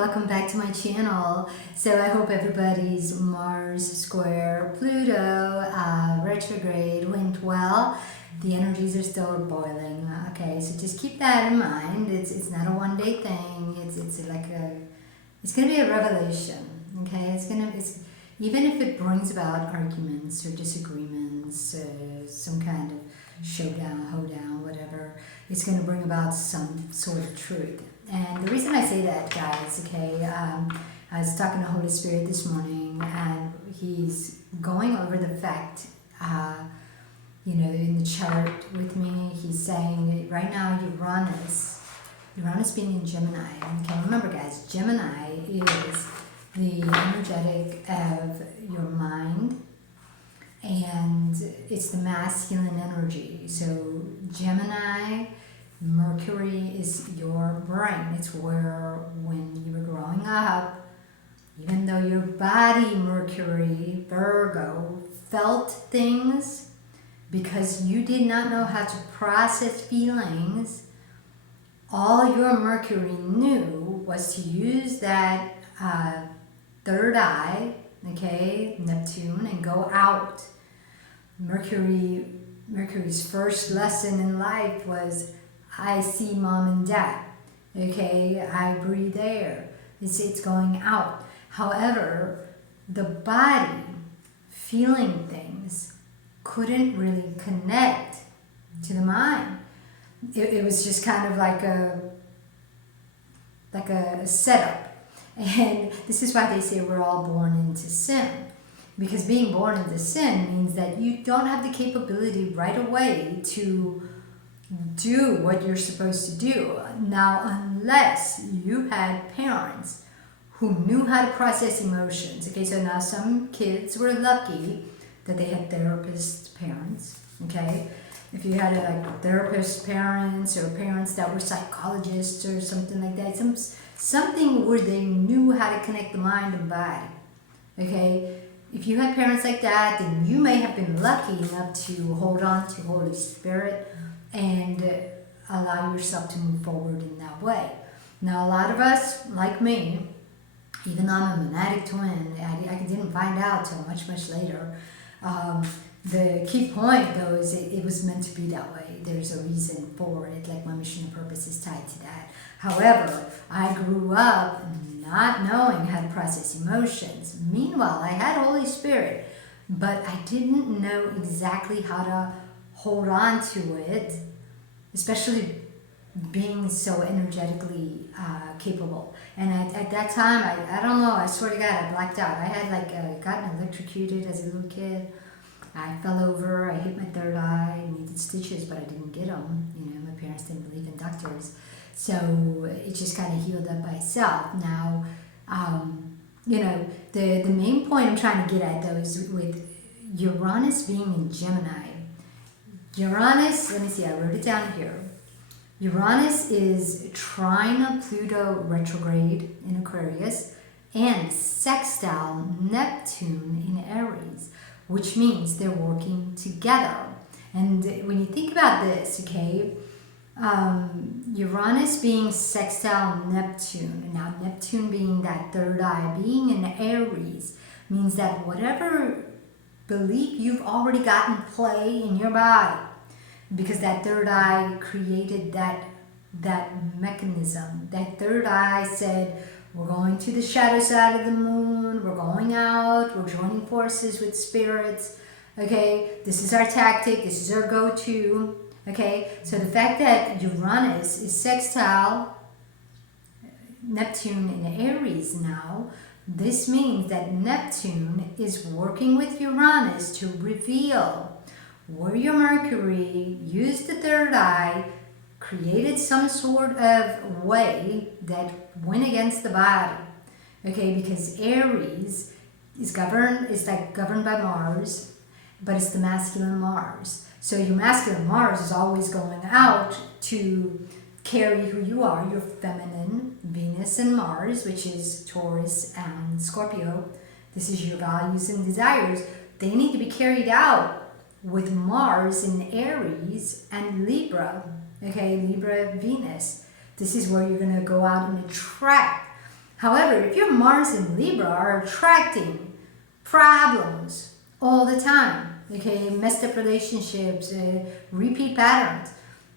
welcome back to my channel. So I hope everybody's Mars square Pluto retrograde went well. The energies are still boiling. Okay, so just keep that in mind. It's not a one-day thing. It's gonna be a revelation. Okay, it's even if it brings about arguments or disagreements, some kind of showdown, hoedown, whatever, it's going to bring about some sort of truth. And the reason I say that, guys, okay, I was talking to Holy Spirit this morning, and he's going over the fact, in the chart with me, he's saying that right now Uranus being in Gemini. Okay, remember, guys, Gemini is the energetic of your mind, and it's the masculine energy. So Gemini, Mercury is your brain. It's where, when you were growing up, even though your body, Mercury, Virgo, felt things, because you did not know how to process feelings, all your Mercury knew was to use that third eye, okay, Neptune, and go out. Mercury's first lesson in life was, I see mom and dad, okay, I breathe air. It's going out. However, the body feeling things couldn't really connect to the mind. It was just kind of like a setup. And this is why they say we're all born into sin. Because being born into sin means that you don't have the capability right away to do what you're supposed to do. Now, unless you had parents who knew how to process emotions. Okay, so now some kids were lucky that they had therapist parents. Okay, if you had therapist parents or parents that were psychologists or something like that, something where they knew how to connect the mind and body. Okay, if you had parents like that, then you may have been lucky enough to hold on to Holy Spirit and allow yourself to move forward in that way. Now, a lot of us, like me, even though I'm a monadic twin, I didn't find out till much, much later. The key point, though, is it was meant to be that way. There's a reason for it, like my mission and purpose is tied to that. However, I grew up not knowing how to process emotions. Meanwhile, I had Holy Spirit, but I didn't know exactly how to hold on to it, especially being so energetically capable. And at that time, I don't know, I swear to God, I blacked out. I had gotten electrocuted as a little kid. I fell over, I hit my third eye, needed stitches, but I didn't get them. My parents didn't believe in doctors. So it just kind of healed up by itself. Now, the main point I'm trying to get at, though, is with Uranus being in Gemini. Uranus, let me see, I wrote it down here. Uranus is trine Pluto retrograde in Aquarius and sextile Neptune in Aries, which means they're working together. And when you think about this, okay, Uranus being sextile Neptune, now Neptune being that third eye, being in Aries, means that whatever belief you've already got in play in your body, because that third eye created that mechanism. That third eye said, we're going to the shadow side of the moon, we're going out, we're joining forces with spirits, okay? This is our tactic, this is our go-to, okay? So the fact that Uranus is sextile Neptune in Aries now, this means that Neptune is working with Uranus to reveal where your Mercury used the third eye, created some sort of way that went against the body. Okay, because Aries is governed by Mars, but it's the masculine Mars. So your masculine Mars is always going out to carry who you are, your feminine Venus and Mars, which is Taurus and Scorpio. This is your values and desires. They need to be carried out with Mars in Aries and Libra, okay, Libra Venus. This is where you're going to go out and attract However, if your Mars and Libra are attracting problems all the time, okay, messed up relationships, repeat patterns,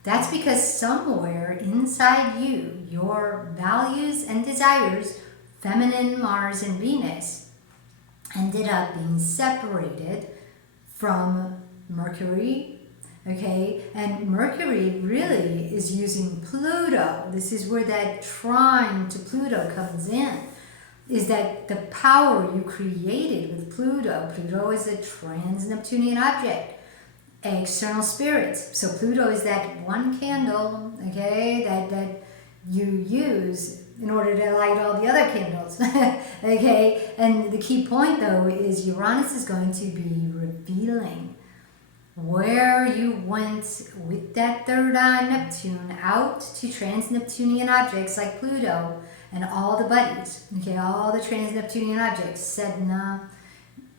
that's because somewhere inside you, your values and desires, feminine Mars and Venus, ended up being separated from Mercury, okay? And Mercury really is using Pluto. This is where that trine to Pluto comes in, is that the power you created with Pluto. Pluto is a trans-Neptunian object, external spirits. So Pluto is that one candle, okay, that you use in order to light all the other candles, okay? And the key point, though, is Uranus is going to be revealing where you went with that third eye Neptune out to trans-Neptunian objects like Pluto and all the buddies, okay, all the trans-Neptunian objects, Sedna,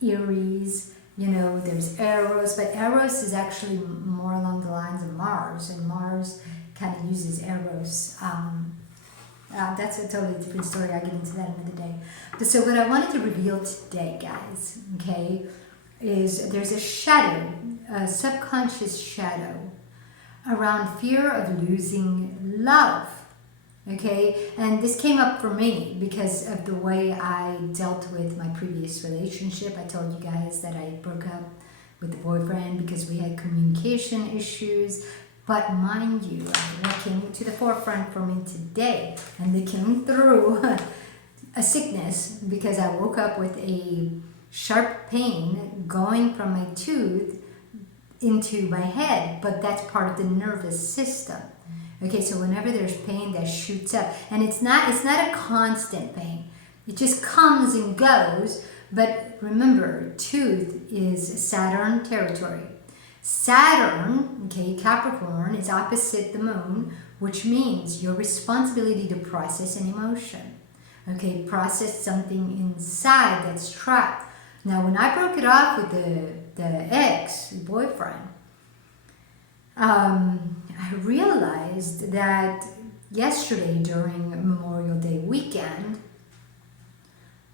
Aries, you know, there's Eros, but Eros is actually more along the lines of Mars, and Mars kind of uses Eros. That's a totally different story. I'll get into that another day. But so what I wanted to reveal today, guys, okay, is there's a shadow, a subconscious shadow around fear of losing love. Okay, and this came up for me because of the way I dealt with my previous relationship. I told you guys that I broke up with the boyfriend because we had communication issues. But mind you, what came to the forefront for me today, and they came through a sickness because I woke up with a sharp pain going from my tooth into my head, but that's part of the nervous system. Okay, so whenever there's pain that shoots up, and it's not a constant pain. It just comes and goes, but remember, tooth is Saturn territory. Saturn, okay, Capricorn, is opposite the moon, which means your responsibility to process an emotion. Okay, process something inside that's trapped. Now, when I broke it off with the ex-boyfriend, I realized that yesterday during Memorial Day weekend,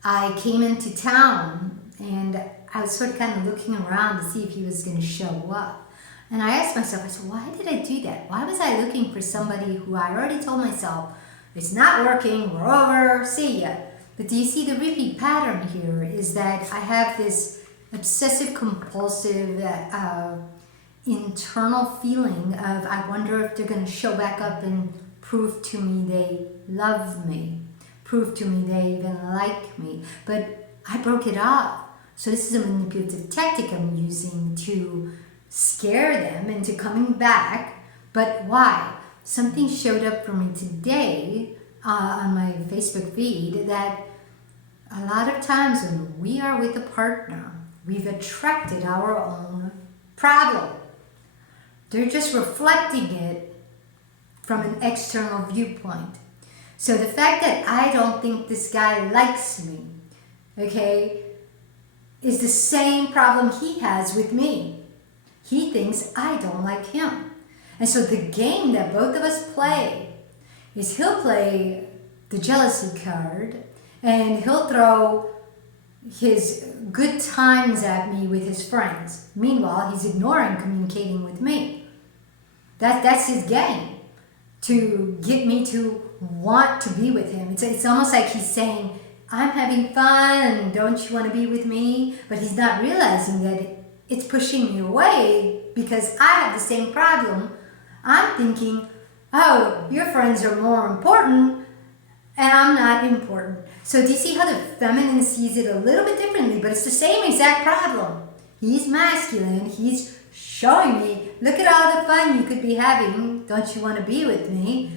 I came into town and I was sort of kind of looking around to see if he was going to show up. And I asked myself, I said, why did I do that? Why was I looking for somebody who I already told myself, it's not working, we're over, see ya. But do you see the repeat pattern here is that I have this obsessive compulsive internal feeling of I wonder if they're going to show back up and prove to me they love me, prove to me they even like me. But I broke it off. So this is a manipulative tactic I'm using to scare them into coming back. But why? Something showed up for me today on my Facebook feed that a lot of times when we are with a partner, we've attracted our own problem. They're just reflecting it from an external viewpoint. So the fact that I don't think this guy likes me, okay, is the same problem he has with me. He thinks I don't like him. And so the game that both of us play is he'll play the jealousy card and he'll throw his good times at me with his friends. Meanwhile, he's ignoring communicating with me. That's his game, to get me to want to be with him. It's almost like he's saying, I'm having fun, don't you want to be with me? But he's not realizing that it's pushing me away because I have the same problem. I'm thinking, oh, your friends are more important and I'm not important. So do you see how the feminine sees it a little bit differently, but it's the same exact problem. He's masculine, he's showing me, look at all the fun you could be having, don't you want to be with me?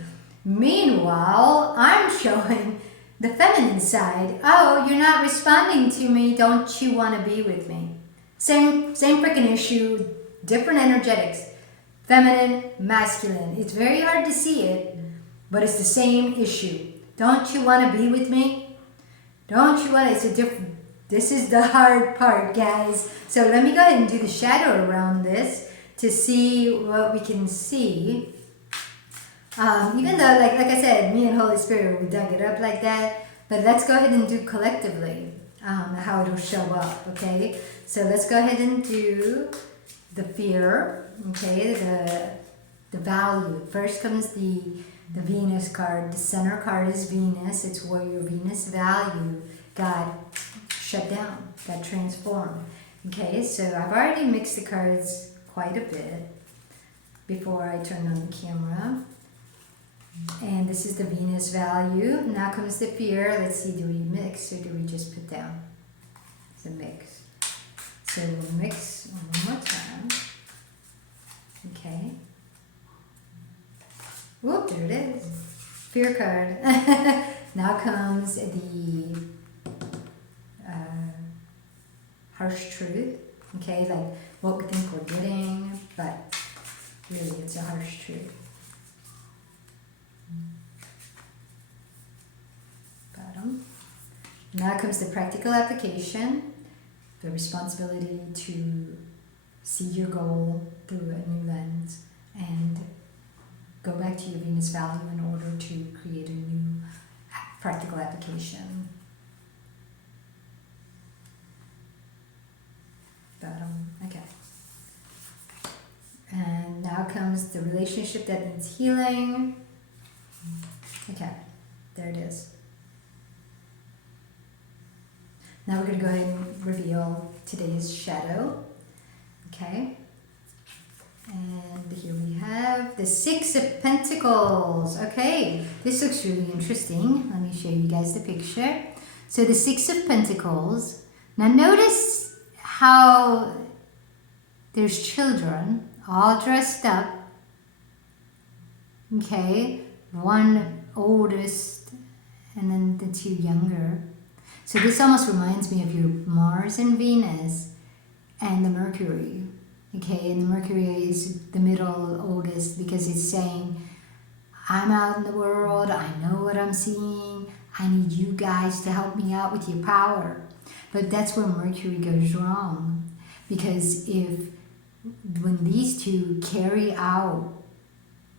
Meanwhile, I'm showing the feminine side, oh, you're not responding to me, don't you want to be with me? Same freaking issue, different energetics. Feminine, masculine. It's very hard to see it, but it's the same issue. Don't you want to be with me? Don't you want to? It's a different. This is the hard part, guys. So let me go ahead and do the shadow around this to see what we can see. Even though, like I said, me and Holy Spirit, we dug it up like that, But let's go ahead and do collectively how it'll show up, okay? So let's go ahead and do the fear, okay? The value. First comes the Venus card. The center card is Venus. It's where your Venus value got shut down, got transformed. Okay, so I've already mixed the cards quite a bit before I turned on the camera. And this is the Venus value. Now comes the fear. Let's see, do we mix or do we just put down? It's a mix. So we'll mix one more time. Okay. Whoop, there it is. Fear card. Now comes the harsh truth. Okay, like what we think we're getting, but really it's a harsh truth. Bottom. Now comes the practical application, the responsibility to see your goal through a new lens and go back to your Venus value in order to create a new practical application. Bottom. Okay. And now comes the relationship that needs healing. Okay, there it is. Now we're going to go ahead and reveal today's shadow. Okay. And here we have the Six of Pentacles. Okay, this looks really interesting. Let me show you guys the picture. So the Six of Pentacles. Now notice how there's children all dressed up. Okay, one oldest and then the two younger. So this almost reminds me of your Mars and Venus and the Mercury. Okay, and the Mercury is the middle oldest because it's saying, I'm out in the world, I know what I'm seeing, I need you guys to help me out with your power. But that's where Mercury goes wrong. Because when these two carry out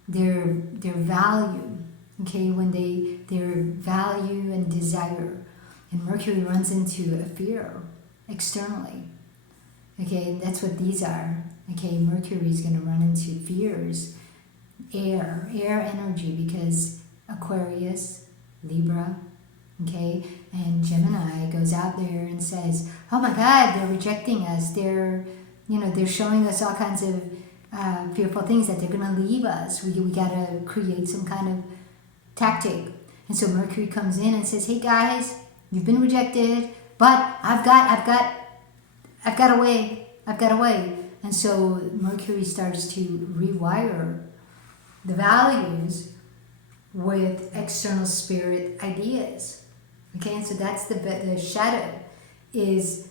their value, okay, when their value and desire, and Mercury runs into a fear externally. Okay, that's what these are. Okay, Mercury is going to run into fears, air energy, because Aquarius, Libra, okay, and Gemini goes out there and says, oh my God, they're rejecting us. They're showing us all kinds of fearful things that they're going to leave us. We got to create some kind of tactic. And so Mercury comes in and says, hey guys, you've been rejected, but I've got a way. And so Mercury starts to rewire the values with external spirit ideas. Okay, and so that's the shadow, is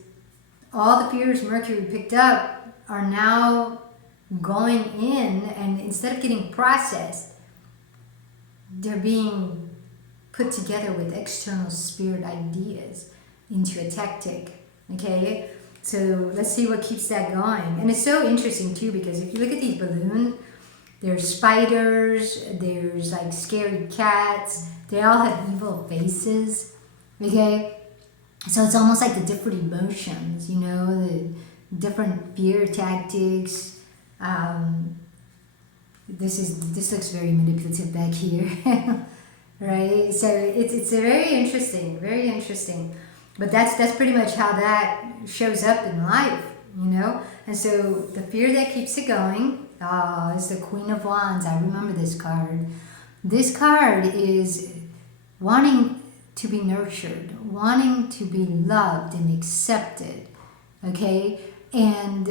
all the fears Mercury picked up are now going in, and instead of getting processed, they're being put together with external spirit ideas into a tactic. Okay, so let's see what keeps that going. And it's so interesting too, because if you look at these balloons, there's spiders, there's like scary cats, they all have evil faces. Okay, so it's almost like the different emotions, the different fear tactics. This looks very manipulative back here. Right, so it's a very interesting, but that's pretty much how that shows up in life, and so the fear that keeps it going is the Queen of Wands. I remember this card. This card is wanting to be nurtured, wanting to be loved and accepted, okay, and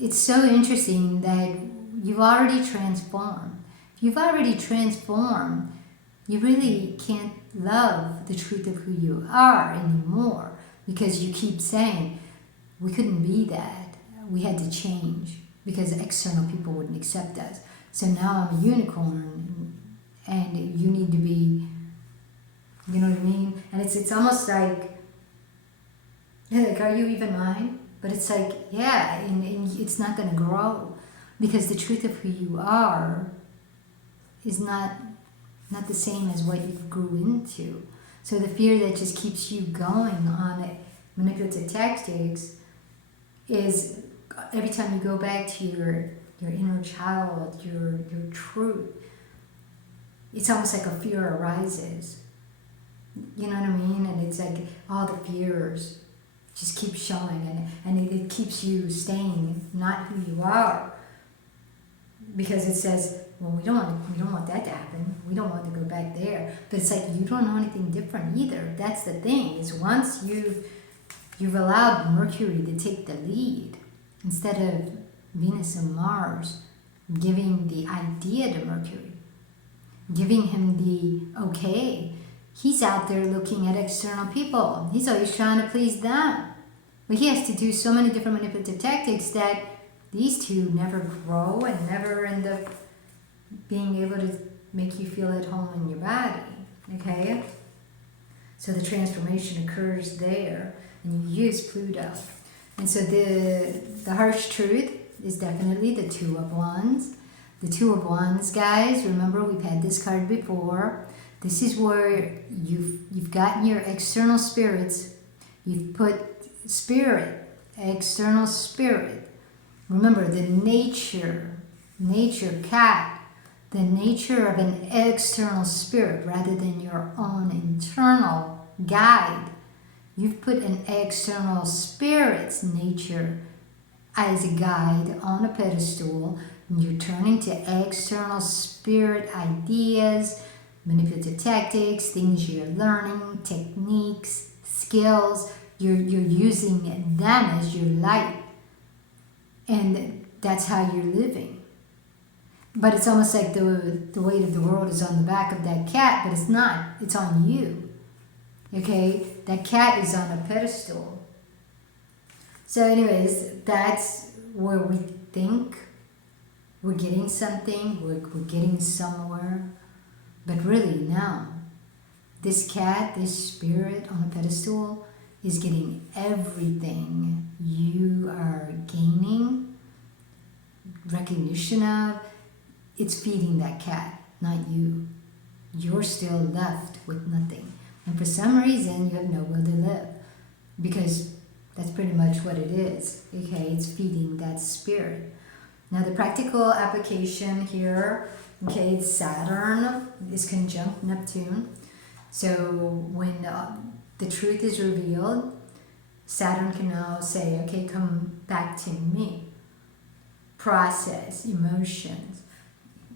it's so interesting that you've already transformed. If you've already transformed, you really can't love the truth of who you are anymore, because you keep saying, we couldn't be that. We had to change because external people wouldn't accept us. So now I'm a unicorn and you need to be, you know what I mean? And it's almost like, are you even mine? But it's like, yeah, and it's not going to grow, because the truth of who you are is not the same as what you grew into. So the fear that just keeps you going on it, manipulative tactics, is every time you go back to your inner child, your truth, it's almost like a fear arises. You know what I mean? And it's like all the fears just keep showing, and it keeps you staying not who you are, because it says, well, we don't want that to happen. We don't want to go back there. But it's like you don't know anything different either. That's the thing, is once you've allowed Mercury to take the lead instead of Venus and Mars giving the idea to Mercury, giving him the okay. He's out there looking at external people. He's always trying to please them. But he has to do so many different manipulative tactics that these two never grow and never end up being able to make you feel at home in your body. Okay? So the transformation occurs there, and you use Pluto. And so the harsh truth is definitely the Two of Wands. The Two of Wands, guys, remember we've had this card before. This is where you've gotten your external spirits. You've put spirit, external spirit. Remember the nature, cat, the nature of an external spirit rather than your own internal guide. You've put an external spirit's nature as a guide on a pedestal, and you're turning to external spirit ideas, manipulative tactics, things you're learning, techniques, skills. You're using them as your light. And that's how you're living. But it's almost like the weight of the world is on the back of that cat, but it's not. It's on you. Okay? That cat is on a pedestal. So anyways, that's where we think we're getting something, we're getting somewhere. But really, no. This cat, this spirit on a pedestal, is getting everything you are gaining recognition of. It's feeding that cat, not you. You're still left with nothing. And for some reason, you have nowhere to live. Because that's pretty much what it is. Okay, it's feeding that spirit. Now the practical application here, okay, it's Saturn is conjunct Neptune. So when the truth is revealed, Saturn can now say, okay, come back to me. Process emotions.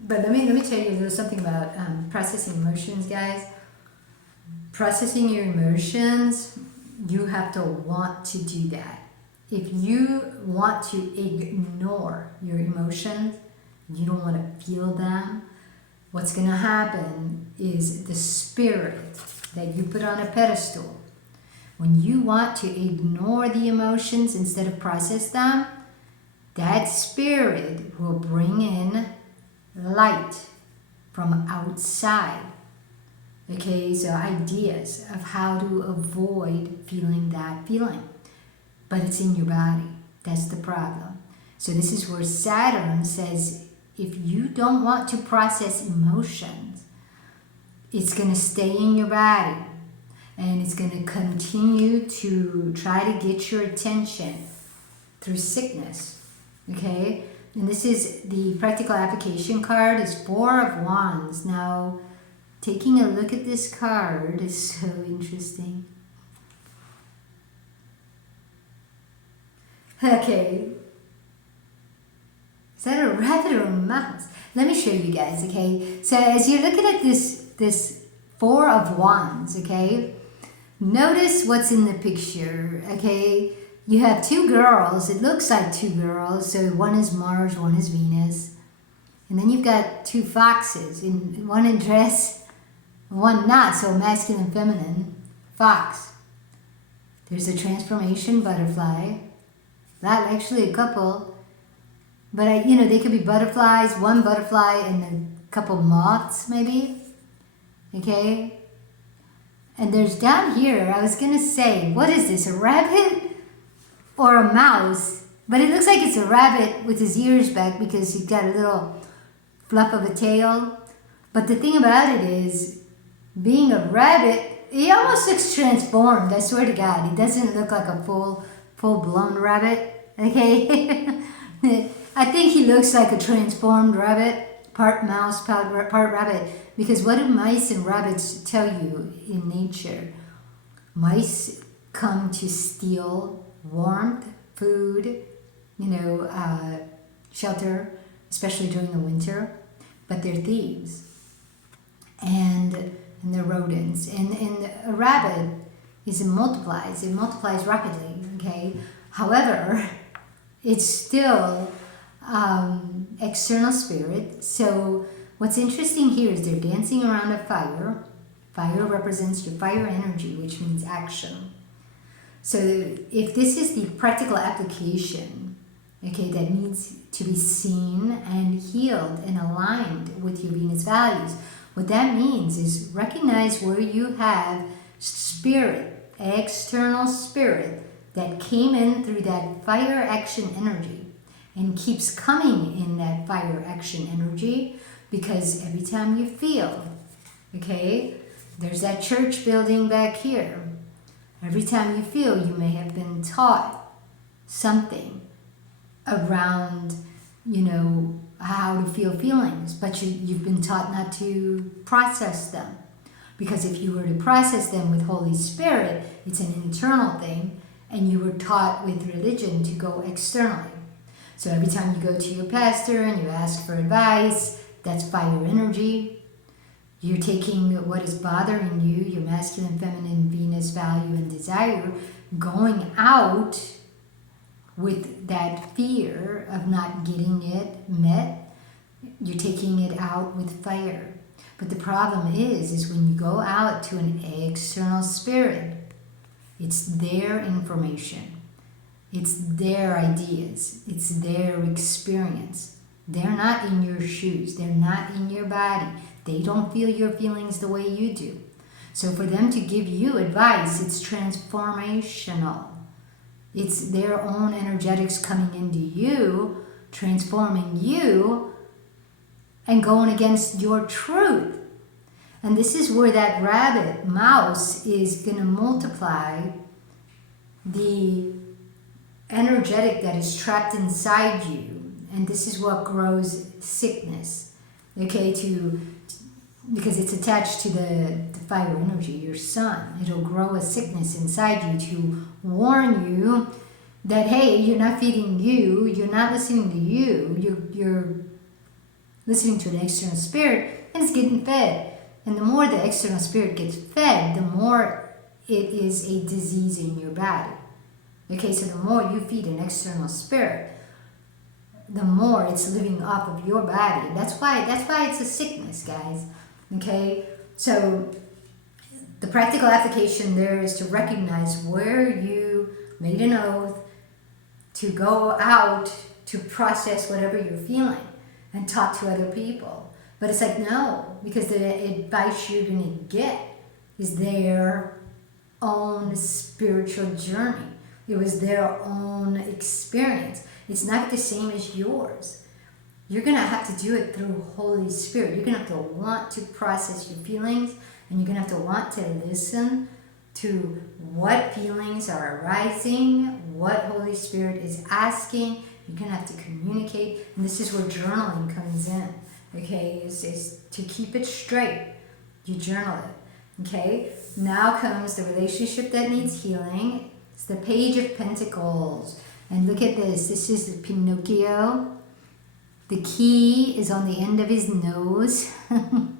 But let me tell you a little something about processing emotions, guys. Processing your emotions, you have to want to do that. If you want to ignore your emotions, you don't want to feel them, what's going to happen is the spirit that you put on a pedestal, when you want to ignore the emotions instead of process them, that spirit will bring in light from outside. Okay, so ideas of how to avoid feeling that feeling. But it's in your body. That's the problem. So this is where Saturn says, if you don't want to process emotions, it's going to stay in your body. And it's going to continue to try to get your attention through sickness. Okay? And this is the practical application card is Four of Wands. Now, taking a look at this card is so interesting. Okay. Is that a rabbit or a mouse? Let me show you guys, okay? So as you're looking at this Four of Wands, okay? Notice what's in the picture, okay? You have two girls. It looks like two girls. So one is Mars, one is Venus. And then you've got two foxes, one in dress, one not, so masculine, feminine, fox. There's a transformation butterfly. Not actually a couple, but they could be butterflies, one butterfly and a couple moths maybe. Okay? And there's down here, I was gonna say, what is this, a rabbit or a mouse? But it looks like it's a rabbit with his ears back because he's got a little fluff of a tail. But the thing about it is, being a rabbit, he almost looks transformed. I swear to God, he doesn't look like a full-blown rabbit. Okay, I think he looks like a transformed rabbit, part mouse, part rabbit. Because what do mice and rabbits tell you in nature? Mice come to steal warmth, food, shelter, especially during the winter. But they're thieves, and they're rodents. And a rabbit it multiplies rapidly. Okay, however, it's still external spirit. So what's interesting here is they're dancing around a fire. Fire represents your fire energy, which means action. So if this is the practical application, okay, that needs to be seen and healed and aligned with your Venus values, what that means is recognize where you have spirit, external spirit, that came in through that fire action energy and keeps coming in that fire action energy, because every time you feel, okay, there's that church building back here. Every time you feel, you may have been taught something around, how to feel feelings, but you've been taught not to process them. Because if you were to process them with Holy Spirit, it's an internal thing, and you were taught with religion to go externally. So every time you go to your pastor and you ask for advice, that's fire energy. You're taking what is bothering you, your masculine, feminine, Venus value and desire, going out with that fear of not getting it met. You're taking it out with fire. But the problem is when you go out to an external spirit, it's their information. It's their ideas. It's their experience. They're not in your shoes. They're not in your body. They don't feel your feelings the way you do. So for them to give you advice, it's transformational. It's their own energetics coming into you, transforming you, and going against your truth. And this is where that rabbit, mouse, is going to multiply the energetic that is trapped inside you. And this is what grows sickness. Okay, because it's attached to the fire energy, your sun. It'll grow a sickness inside you to warn you that, hey, you're not feeding you, you're not listening to you, you're listening to an external spirit, and it's getting fed. And the more the external spirit gets fed, the more it is a disease in your body. Okay, so the more you feed an external spirit, the more it's living off of your body. That's why it's a sickness, guys. Okay, so the practical application there is to recognize where you made an oath to go out to process whatever you're feeling and talk to other people. But it's like, no, because the advice you're going to get is their own spiritual journey. It was their own experience. It's not the same as yours. You're going to have to do it through Holy Spirit. You're going to have to want to process your feelings, and you're going to have to want to listen to what feelings are arising, what Holy Spirit is asking. You're going to have to communicate, and this is where journaling comes in. Okay, is to keep it straight. You journal it. Okay, now comes the relationship that needs healing. It's the Page of Pentacles. And look at this. This is the Pinocchio. The key is on the end of his nose. And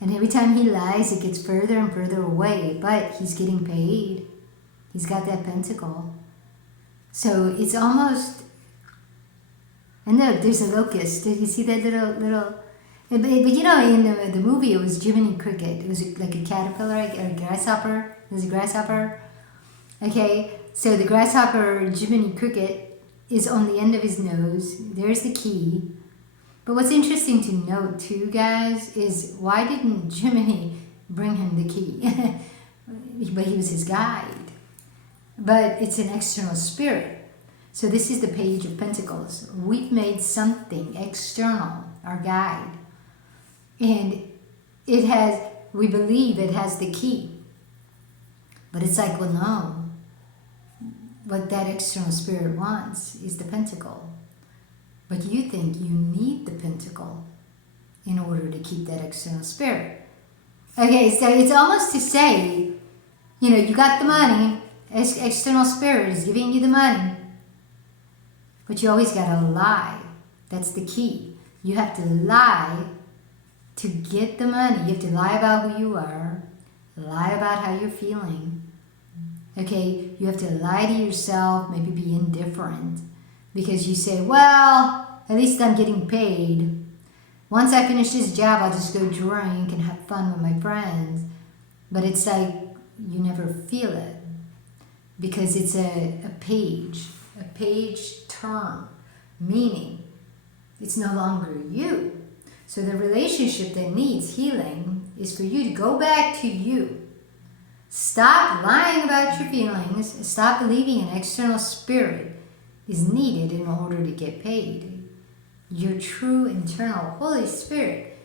every time he lies, it gets further and further away. But he's getting paid. He's got that pentacle. So it's almost... And look, there's a locust. Did you see that little... But in the movie, it was Jiminy Cricket. It was like a caterpillar, or a grasshopper. It was a grasshopper. Okay, so the grasshopper, Jiminy Cricket, is on the end of his nose. There's the key. But what's interesting to note too, guys, is why didn't Jiminy bring him the key? But he was his guide. But it's an external spirit. So this is the Page of Pentacles. We've made something external our guide. And it has we believe it has the key. But it's like, well, no. What that external spirit wants is the pentacle. But you think you need the pentacle in order to keep that external spirit. Okay, so it's almost to say, you got the money, external spirit is giving you the money, but you always gotta lie. That's the key. You have to lie to get the money. You have to lie about who you are, lie about how you're feeling. Okay, you have to lie to yourself, maybe be indifferent, because you say, well, at least I'm getting paid. Once I finish this job, I'll just go drink and have fun with my friends. But it's like you never feel it because it's a page term, meaning it's no longer you. So the relationship that needs healing is for you to go back to you. Stop lying about your feelings. Stop believing an external spirit is needed in order to get paid. Your true internal Holy Spirit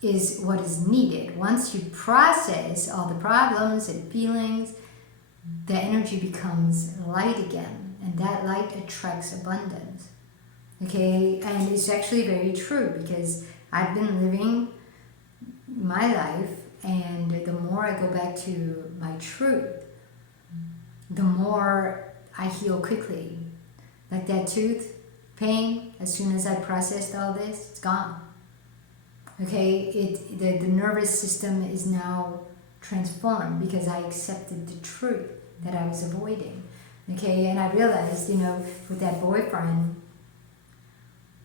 is what is needed. Once you process all the problems and feelings, the energy becomes light again, and that light attracts abundance. Okay, and it's actually very true because I've been living my life, and the more I go back to my truth, the more I heal quickly. Like that tooth pain, as soon as I processed all this, it's gone. Okay, the nervous system is now transformed because I accepted the truth that I was avoiding. Okay, and I realized, with that boyfriend,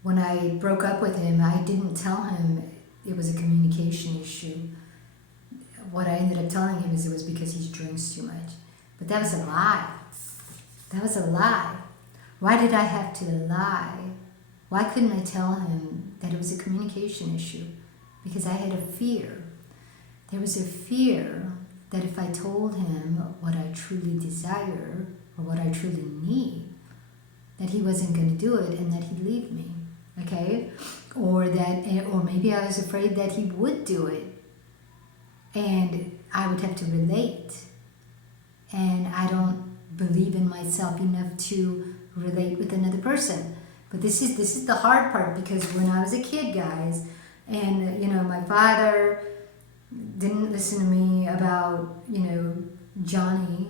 when I broke up with him, I didn't tell him it was a communication issue. What I ended up telling him is it was because he drinks too much. But that was a lie. That was a lie. Why did I have to lie? Why couldn't I tell him that it was a communication issue? Because I had a fear. There was a fear that if I told him what I truly desire or what I truly need, that he wasn't going to do it and that he'd leave me. Okay? Or maybe I was afraid that he would do it and I would have to relate. And I don't believe in myself enough to relate with another person. But this is the hard part, because when I was a kid, guys, and my father didn't listen to me about Johnny.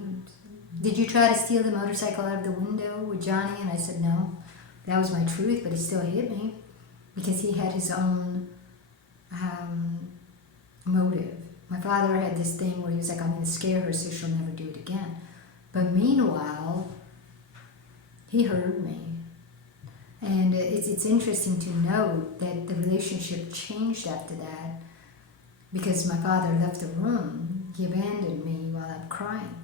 Did you try to steal the motorcycle out of the window with Johnny? And I said no. That was my truth, but he still hit me because he had his own motive. My father had this thing where he was like, I'm going to scare her so she'll never do it again. But meanwhile, he hurt me. And it's interesting to note that the relationship changed after that, because my father left the room. He abandoned me while I'm crying.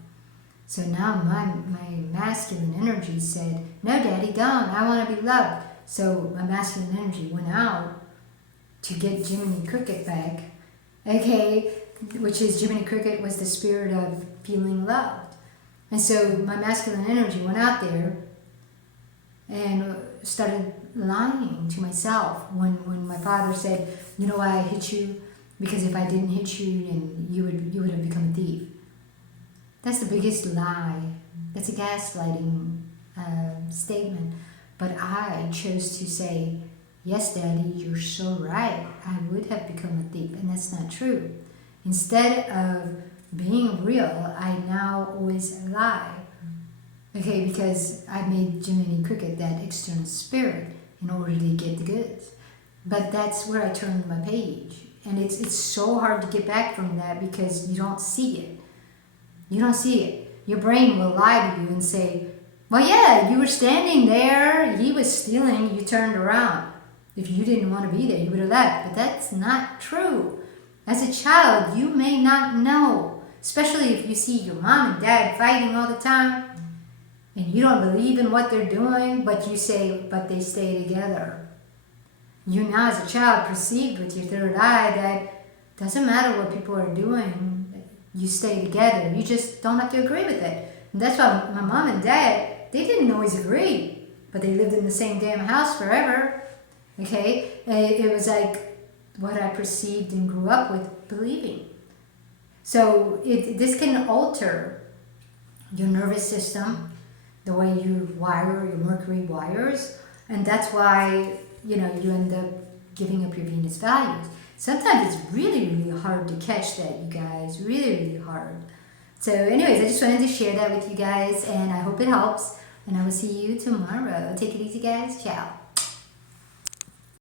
So now my masculine energy said, no, Daddy, don't. I want to be loved. So my masculine energy went out to get Jiminy Cricket back, okay, which is Jiminy Cricket was the spirit of feeling loved. And so my masculine energy went out there and started lying to myself when my father said, you know why I hit you? Because if I didn't hit you, then you would have become a thief. That's the biggest lie. That's a gaslighting statement. But I chose to say, yes, Daddy, you're so right. I would have become a thief, and that's not true. Instead of being real, I now always lie. Okay, because I made Jiminy Cricket that external spirit in order to get the goods. But that's where I turned my page. And it's so hard to get back from that because you don't see it. You don't see it. Your brain will lie to you and say, well, yeah, you were standing there, he was stealing, you turned around. If you didn't want to be there, you would have left. But that's not true. As a child, you may not know, especially if you see your mom and dad fighting all the time, and you don't believe in what they're doing, but you say, but they stay together. You now as a child perceived with your third eye that doesn't matter what people are doing, you stay together. You just don't have to agree with it. And that's why my mom and dad, they didn't always agree, but they lived in the same damn house forever. Okay? It was like what I perceived and grew up with believing. So this can alter your nervous system, the way you wire your Mercury wires, and that's why you end up giving up your Venus values. Sometimes it's really, really hard to catch that, you guys. Really, really hard. So anyways, I just wanted to share that with you guys, and I hope it helps. And I will see you tomorrow. Take it easy, guys. Ciao.